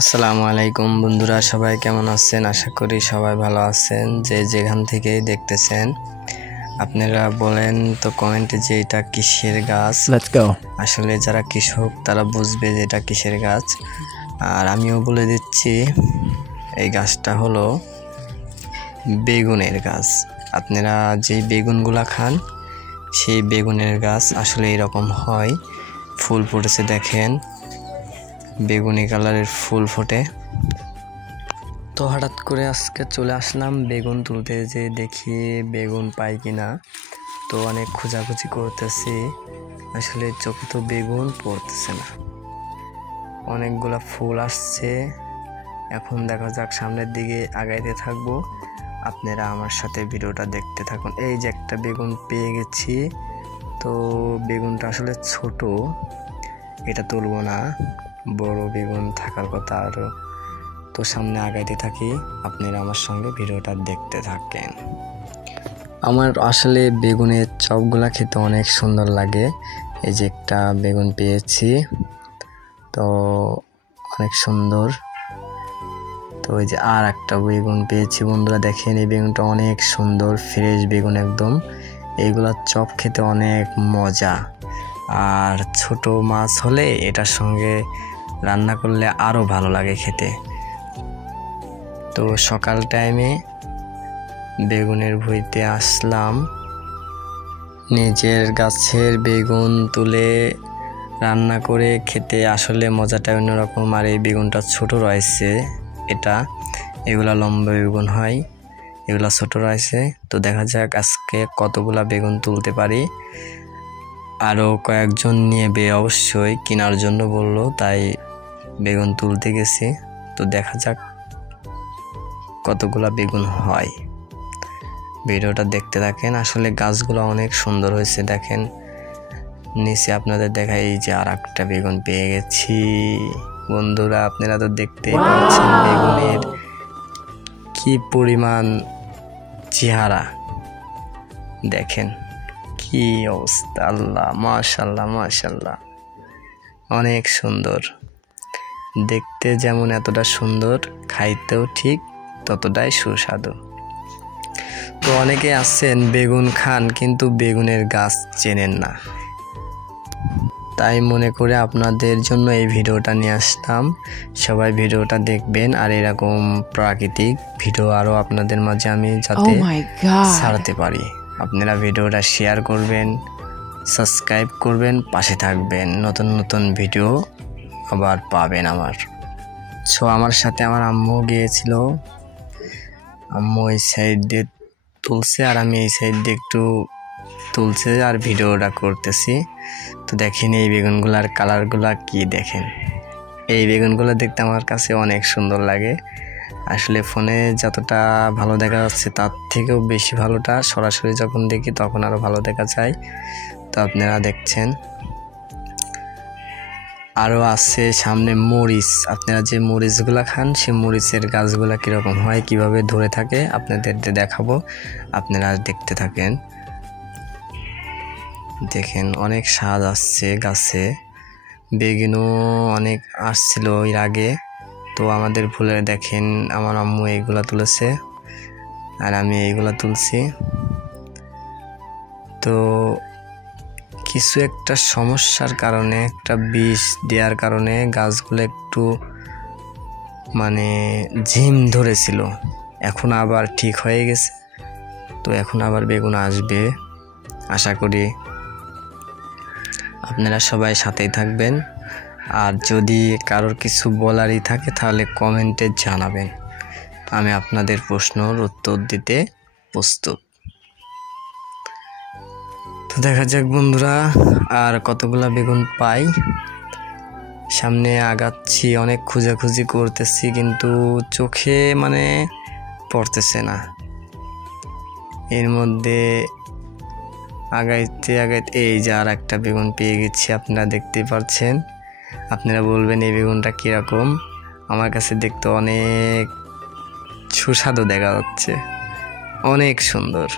আসসালামু আলাইকুম বন্ধুরা, সবাই কেমন আছেন? আশা করি সবাই ভালো আছেন। যেখান থেকে দেখতেছেন আপনারা বলেন তো কমেন্টে যে এটা কিসের গাছ। Let's go. আসলে যারা কৃষক তারা বুঝবে যে এটা কিসের গাছ, আর আমিও বলে দিচ্ছি এই গাছটা হলো বেগুনের গাছ। আপনারা যেই বেগুনগুলা খান সেই বেগুনের গাছ আসলে এরকম হয়। ফুল ফুটেছে দেখেন, বেগুনি কালারের ফুল ফোটে। তো হঠাৎ করে আজকে চলে আসলাম বেগুন তুলতে, যে দেখি বেগুন পাই কিনা। তো অনেক খোঁজাখুঁজি করতেছি, আসলে চোখে তো বেগুন পড়তেছে না। অনেকগুলা ফুল আসছে, এখন দেখা যাক, সামনের দিকে আগাইতে থাকবো। আপনারা আমার সাথে ভিডিওটা দেখতে থাকুন। এই যে একটা বেগুন পেয়ে গেছি, তো বেগুনটা আসলে ছোট, এটা তুলবো না, বড় বেগুন থাকার কথা আরও। তো সামনে আগাইতে থাকি, আপনারা আমার সঙ্গে ভিডিওটা দেখতে থাকেন। আমার আসলে বেগুনের চপগুলা খেতে অনেক সুন্দর লাগে। এই যে একটা বেগুন পেয়েছি, তো অনেক সুন্দর। তো এই যে আর একটা বেগুন পেয়েছি বন্ধুরা, দেখেন এই বেগুনটা অনেক সুন্দর, ফ্রেশ বেগুন একদম। এইগুলা চপ খেতে অনেক মজা, আর ছোট মাছ হলে এটার সঙ্গে রান্না করলে আরও ভালো লাগে খেতে। তো সকাল টাইমে বেগুনের ভুঁইতে আসলাম, নিজের গাছের বেগুন তুলে রান্না করে খেতে আসলে মজাটা অন্যরকম। আর এই বেগুনটা ছোট রয়েছে, এগুলা লম্বা বেগুন হয়, এগুলা ছোট রয়েছে। তো দেখা যাক আজকে কতগুলা বেগুন তুলতে পারি। আরও কয়েকজন নেবে অবশ্যই, কেনার জন্য বললো, তাই বেগুন তুলতে গেছি। তো দেখা যাক কতগুলা বেগুন হয়। ভিডিওটা দেখতে থাকেন। আসলে গাছগুলো অনেক সুন্দর হয়েছে, দেখেন নিচে আপনাদের দেখাই। এই যে আর একটা বেগুন পেয়ে গেছি বন্ধুরা, আপনারা তো দেখতেই পাচ্ছেন বেগুনের কি পরিমাণ চেহারা, দেখেন কি অবস্থা। আল্লাহ, মাশাল্লাহ মাশাল্লাহ, অনেক সুন্দর দেখতে, যেমন এতটা সুন্দর খাইতেও ঠিক ততটাই সুস্বাদু। তো অনেকে আছেন বেগুন খান কিন্তু বেগুনের গাছ চেনেন না, তাই মনে করে আপনাদের জন্য এই ভিডিওটা নিয়ে আসলাম। সবাই ভিডিওটা দেখবেন, আর এরকম প্রাকৃতিক ভিডিও আরও আপনাদের মাঝে আমি যাতে ছাড়তে পারি। আপনারা ভিডিওটা শেয়ার করবেন, সাবস্ক্রাইব করবেন, পাশে থাকবেন, নতুন নতুন ভিডিও আবার পাবেন আমার। সো আমার সাথে আমার আম্মু গিয়েছিল, আম্মু এই সাইড দিয়ে তুলছে আর আমি এই সাইড দিয়ে একটু তুলছে আর ভিডিওটা করতেছি। তো দেখেন এই বেগুনগুলার কালারগুলা কি, দেখেন এই বেগুনগুলো দেখতে আমার কাছে অনেক সুন্দর লাগে। আসলে ফোনে যতটা ভালো দেখা যাচ্ছে তার থেকেও বেশি ভালোটা সরাসরি যখন দেখি তখন আরও ভালো দেখা যায়। তো আপনারা দেখছেন আরও আছে সামনে মরিচ। আপনারা যে মরিচগুলা খান সেই মরিচের গাছগুলা কীরকম হয়, কিভাবে ধরে থাকে আপনাদের দেখাবো, আপনারা দেখতে থাকেন। দেখেন অনেক স্বাদ আসছে গাছে, বেগুনও অনেক আসছিল এর আগে। তো আমাদের ভুলে দেখেন আমার আম্মু এইগুলা তুলেছে আর আমি এইগুলা তুলছি। তো কিছু একটা সমস্যার কারণে, একটা বিষ দেওয়ার কারণে গাছগুলো একটু ঝিম ধরেছিল, এখন আবার ঠিক হয়ে গেছে। তো এখন আবার বেগুন আসবে আশা করি। আপনারা সবাই সাথেই থাকবেন, আর যদি কারোর কিছু বলারই থাকে তাহলে কমেন্টে জানাবেন, আমি আপনাদের প্রশ্নের উত্তর দিতে প্রস্তুত। তো দেখা যাক বন্ধুরা আর কতগুলা বেগুন পাই। সামনে আগাচ্ছি, অনেক খোঁজাখুঁজি করতেছি কিন্তু চোখে পড়তেছে না। এর মধ্যে আগাইতে আগাইতে এই যে আর একটা বেগুন পেয়ে গেছি, আপনারা দেখতে পাচ্ছেন। আপনারা বলবেন এই বেগুনটা কীরকম। আমার কাছে দেখতে অনেক সুস্বাদু দেখা যাচ্ছে, অনেক সুন্দর।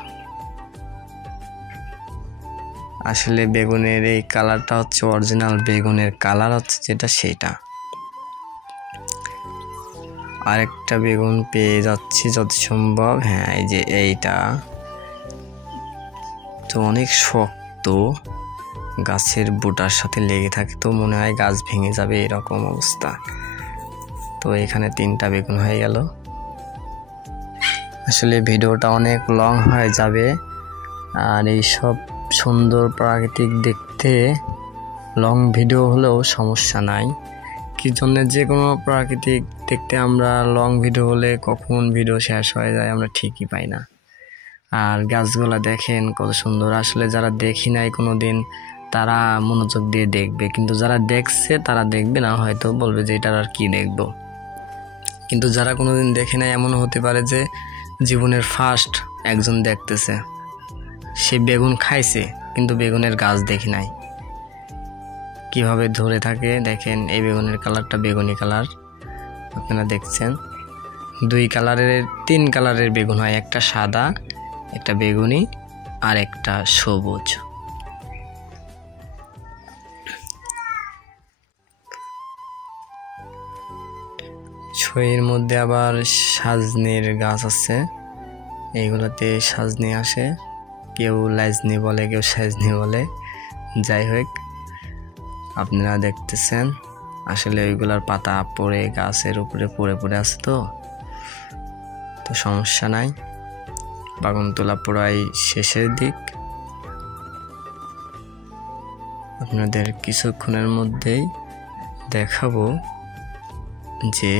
আসলে বেগুনের এই কালারটা হচ্ছে অরিজিনাল বেগুনের কালার হচ্ছে যেটা, সেটা আরেকটা বেগুন পেয়ে যাচ্ছি যত সম্ভব। হ্যাঁ, এই যে এইটা তো অনেক শক্ত, গাছের বুটার সাথে লেগে থাকে, তো মনে হয় গাছ ভেঙে যাবে এরকম অবস্থা। তো এখানে 3টা বেগুন হয়ে গেল। আসলে ভিডিওটা অনেক লং হয়ে যাবে, আর এই সব সুন্দর প্রাকৃতিক দেখতে লং ভিডিও হলেও সমস্যা নাই। কি জন্য যে কোনো প্রাকৃতিক দেখতে আমরা লং ভিডিও হলে কখন ভিডিও শেষ হয়ে যায় আমরা ঠিকই পাই না। আর গাছগুলা দেখেন কত সুন্দর। আসলে যারা দেখি নাই কোনো দিন তারা মনোযোগ দিয়ে দেখবে, কিন্তু যারা দেখছে তারা দেখবে না, হয়তো বলবে যে এটার আর কি দেখবো। কিন্তু যারা কোনোদিন দেখে নাই, এমন হতে পারে যে জীবনের ফার্স্ট একজন দেখতেছে, সে বেগুন খাইছে কিন্তু বেগুনের গাছ দেখি নাই, কিভাবে ধরে থাকে দেখেন। এই বেগুনের কালারটা বেগুনি কালার, আপনারা দেখছেন। 3 কালারের বেগুন হয়, একটা সাদা, একটা বেগুনি আর একটা সবুজ। ছইয়ের মধ্যে আবার সাজনের গাছ আছে, এইগুলাতে সাজনি আসে, কেউ লাইজনি বলে, কেউ সাজনি বলে, যাই হোক আপনারা দেখতেছেন। আসলে ওইগুলার পাতা পড়ে গাছের উপরে পড়ে আছে, তো সমস্যা নাই। বাগান তোলা প্রায় শেষের দিক, আপনাদের কিছুক্ষণের মধ্যেই দেখাবো যে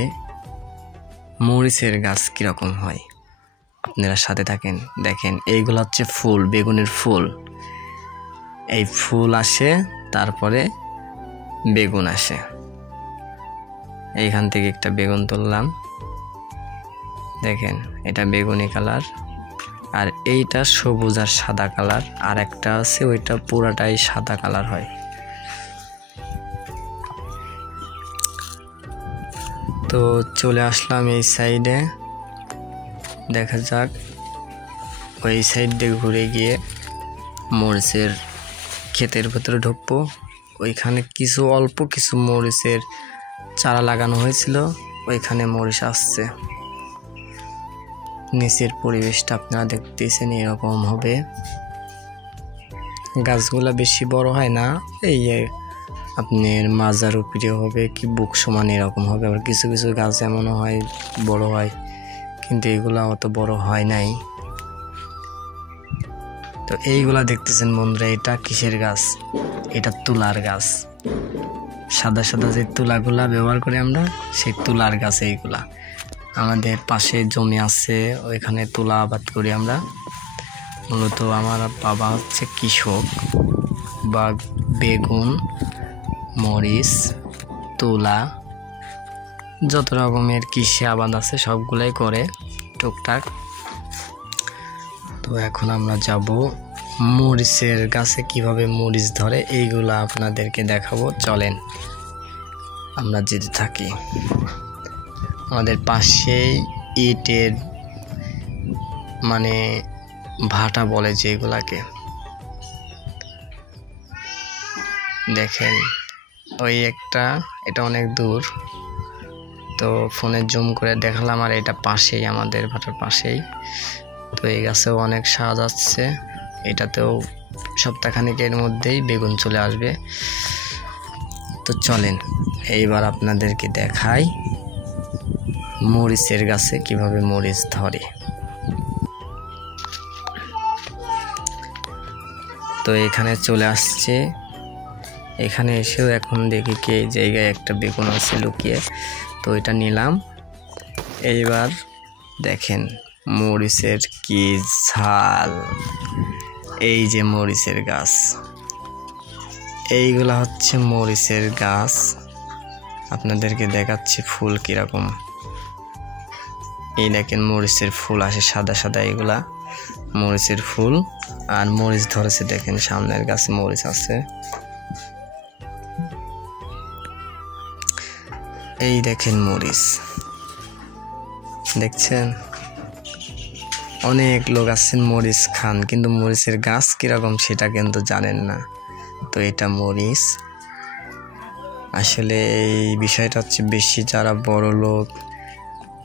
মরিচের গাছ কিরকম হয়। আপনারা সাথে থাকেন, দেখেন এইগুলো হচ্ছে ফুল, বেগুনের ফুল। এই ফুল আসে, তারপরে বেগুন আসে। এইখান থেকে একটা বেগুন তুললাম, দেখেন এটা বেগুনি কালার, আর এইটা সবুজ আর সাদা কালার, আর একটা আছে ওইটা পুরাটাই সাদা কালার হয়। তো চলে আসলাম এই সাইডে, দেখা যাক। ওই সাইড দিয়ে ঘুরে গিয়ে মরিচের ক্ষেতের ভেতরে ঢুকবো। ওইখানে অল্প কিছু মরিচের চারা লাগানো হয়েছিল, ওইখানে মরিচ আসছে। নিচের পরিবেশটা আপনারা দেখতেছেন, এরকম হবে। গাছগুলা বেশি বড় হয় না, এই আপনার মাজার উপরে হবে কি বুক সমান এরকম হবে। আবার কিছু কিছু গাছ এমনও হয় বড় হয়, কিন্তু এগুলা অত বড় হয় নাই। তো এইগুলা দেখতেছেন বন্ধুরা, এটা কিসের গাছ? এটা তুলার গাছ। সাদা সাদা যে তুলাগুলা ব্যবহার করি আমরা, সেই তুলার গাছ এইগুলা। আমাদের পাশে জমি আছে, ওইখানে তুলা আবাদ করি আমরা। মূলত আমার বাবা হচ্ছে কৃষক, বা বেগুন, মরিচ, তুলা, যত রকমের কৃষি আবাদ আছে সবগুলাই করে টুকটাক। তো এখন আমরা যাব মরিচের গাছে কিভাবে মরিচ ধরে, এইগুলা আপনাদেরকে দেখাবো। চলেন আমরা যেতে থাকি। আমাদের পাশেই ইটের মানে ভাটা বলে যেগুলাকে, দেখেন ওই একটা, এটা অনেক দূর, তো ফোনে জুম করে দেখালাম। আর এটা পাশেই, আমাদের ভাটার পাশেই। তো এই গাছেও অনেক স্বাদ আছে, এটাতেও সপ্তাহখানেকের মধ্যেই বেগুন চলে আসবে। তো চলেন এইবার আপনাদেরকে দেখাই মরিচের গাছে কিভাবে মরিচ ধরে। তো এখানে চলে আসছে, এখানে এসেও এখন দেখি কি এই জায়গায় একটা বেগুন আছে লুকিয়ে, তো এটা নিলাম। এইবার দেখেন মরিচের কি ঝাল। এই যে মরিচের গাছ, এইগুলা হচ্ছে মরিচের গাছ। আপনাদেরকে দেখাচ্ছি ফুল কিরকম। এই দেখেন মরিচের ফুল আসে সাদা সাদা, এগুলা মরিচের ফুল। আর মরিচ ধরেছে, দেখেন সামনের গাছে মরিচ আছে। এই দেখেন মরিচ, দেখছেন? অনেক লোক আছেন মরিচ খান, কিন্তু মরিচের গাছ কিরকম সেটা কিন্তু জানেন না। তো এটা মরিচ। আসলে এই বিষয়টা হচ্ছে বেশি যারা বড় লোক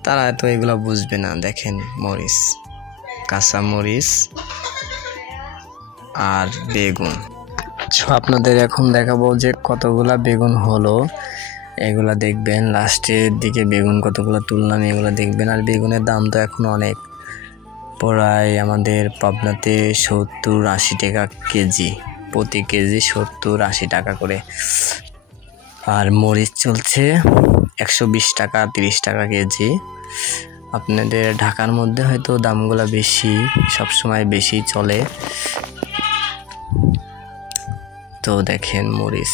তারা তো এগুলো বুঝবে না। দেখেন মরিচ, কাঁচা মরিচ আর বেগুন। আপনাদের এখন দেখাবো যে কতগুলা বেগুন হলো, এগুলা দেখবেন। লাস্টের দিকে বেগুন কতগুলো তুললাম এগুলো দেখবেন। আর বেগুনের দাম তো এখন অনেক, প্রায় আমাদের পাবনাতে 70-80 টাকা কেজি, প্রতি কেজি 70-80 টাকা করে। আর মরিচ চলছে 120 টাকা 30 টাকা কেজি। আপনাদের ঢাকার মধ্যে হয়তো দামগুলো বেশি, সবসময় বেশি চলে। তো দেখেন মরিচ,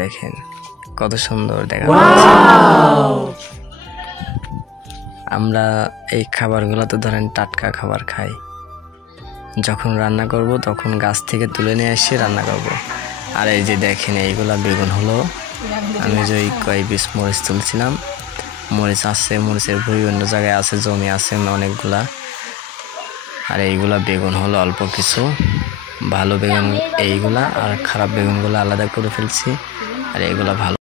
দেখেন কত সুন্দর দেখা যাচ্ছে। আমরা এই খাবারগুলো তো ধরেন টাটকা খাবার খাই, যখন রান্না করব তখন গাছ থেকে তুলে নিয়ে এসে রান্না করব। আর এই যে দেখেন এইগুলা বেগুন হলো, আমি যে কয় পিস মরিচ তুলছিলাম, মরিচ আছে, মরিচের ভুঁই অন্য জায়গায় আছে, জমি আছে অনেকগুলা। আর এইগুলা বেগুন হলো অল্প কিছু, ভালো বেগুন এইগুলা, আর খারাপ বেগুনগুলো আলাদা করে ফেলছি। আর এইগুলা ভালো।